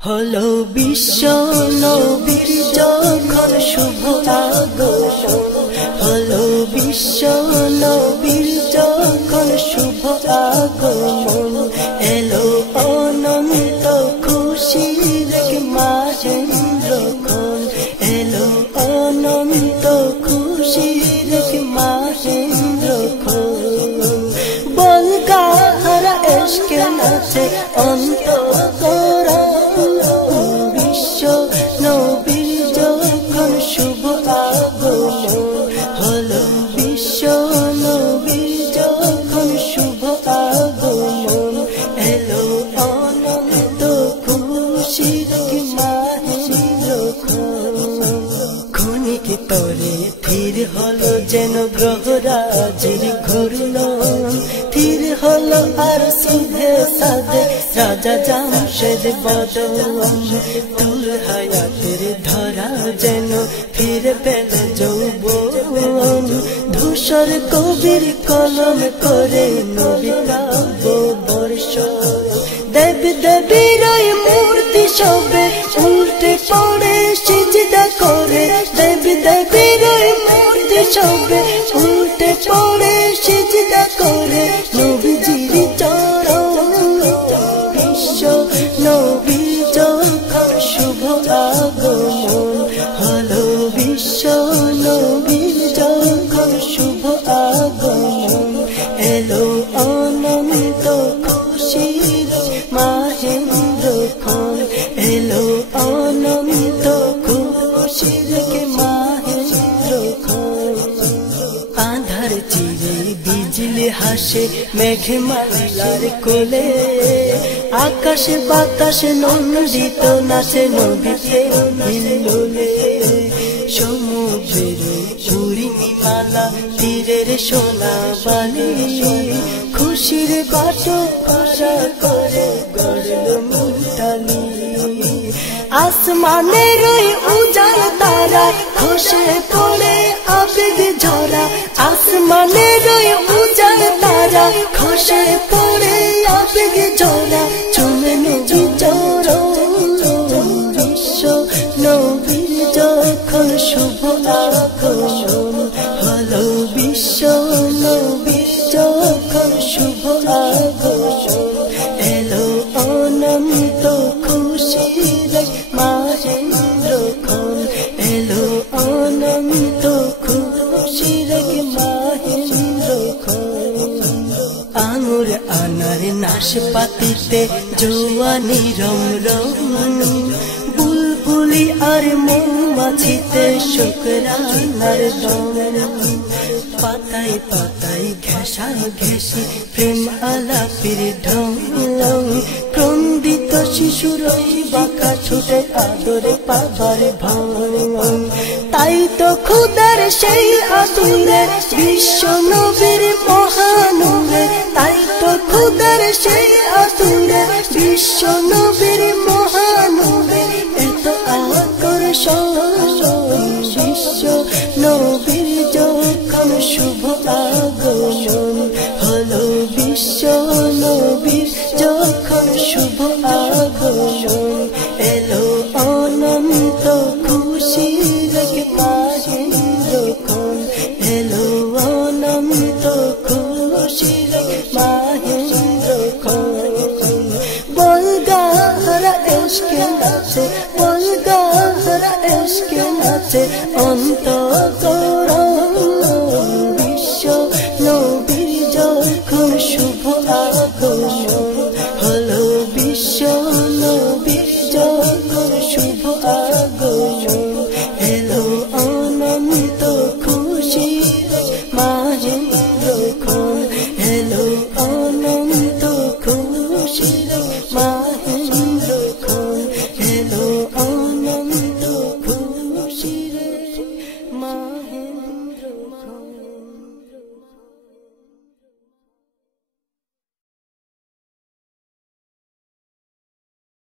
হলো বিশ্ব নবীর যখন শুভ আগমন, হলো বিশ্ব নবীর যখন শুভ আগমন, এলো অনন্ত খুশির মাহেন্দ্রক্ষণ, এলো অনন্ত খুশির মাহেন্দ্রক্ষণ। বলগাহারা এশকে নাচে অন্তঃকরণ, বিশ্ব নবীর যখন শুভ আগমন, হলো বিশ্ব নবীর যখন শুভ আগমন, এলো অনন্ত খুশির মাহেন্দ্রক্ষণ। ক্ষণিক তরে ধীর হলো যেন গ্রহরাজের ঘূর্ণন, ধীর হলো আর সুধে সাধে রাজা জামশেদ বদন। তোর হায়াতের ধরা যেন ফিরে পেল যৌবন, ধূসর কবির কলম করে নবী কাব্য বর্ষণ। দেবী দেবীর মূর্তি সবে উল্টে পড়ে সিজদা করে, দেবী দেবীর মূর্তি সবে উল্টে পড়ে সিজদা করে নবীজির চরণ। বিশ্ব নবী যখন শুভ আগমন, হলো বিশ্ব নবী যখন শুভ আগমন, এলো অনন্ত খুশির মাহেন্দ্রক্ষণ, এলো অনন্ত খুশির মাহেন্দ্রক্ষণ। আধার চিরে বিজলি হাসে মেঘমালার কোলে, আকাশে বাতাসে নন্দিত নাচে নবীতে হিল্লোলে। সমুদ্রের পূর্ণিমালা তীরের সোনা বালি, খুশির বাটো আশা করে গড়ল মুতালি। আসমানের উজাল তারা খসে পড়ে আবেগ ঝরা, আসমানের উজাল তারা খসে পড়ে আবেগ ঝরা, চুমে নবী চরণ। বিশ্ব নবীর যখন শুভ আগমন, হলো বিশ্ব নবীর যখন শুভ আগমন, এলো অনন্ত খুশির মাহেন্দ্রক্ষণ, এলো অনন্ত খুশির মাহেন্দ্রক্ষণ। আঙুর আনার নাশপাতিতে জোয়ানি রমরম, বুলবুলি আর মৌমাছিতে শুকরানার দম। পাতায় পাতায় ঘেঁষা ঘেঁষি প্রেম আলাপের ঢং, ক্রন্দিত শিশুর বাঁকা ছুটে আদরে পাবার ভাঙন। তাই তো খুদার সেই আতুরে বিশ্ব নবীর মহানূরে, তাই তো খুদার সেই আতুরে বিশ্ব নবীর মহানূরে, এত আকর্ষণ। বিশ্ব নবীর যখন শুভ আগমন, হলো বিশ্ব নবীর যখন শুভ আগমন, এলো অনন্ত খুশির মাহেন্দ্রক্ষণ, এলো অনন্ত খুশির মাহেন্দ্রক্ষণ। বলগাহারা এশকে নাচে, বলগাহারা এশকে নাচে অন্তঃকরণ। বিশ্ব নবীর যখন শুভ আগমন,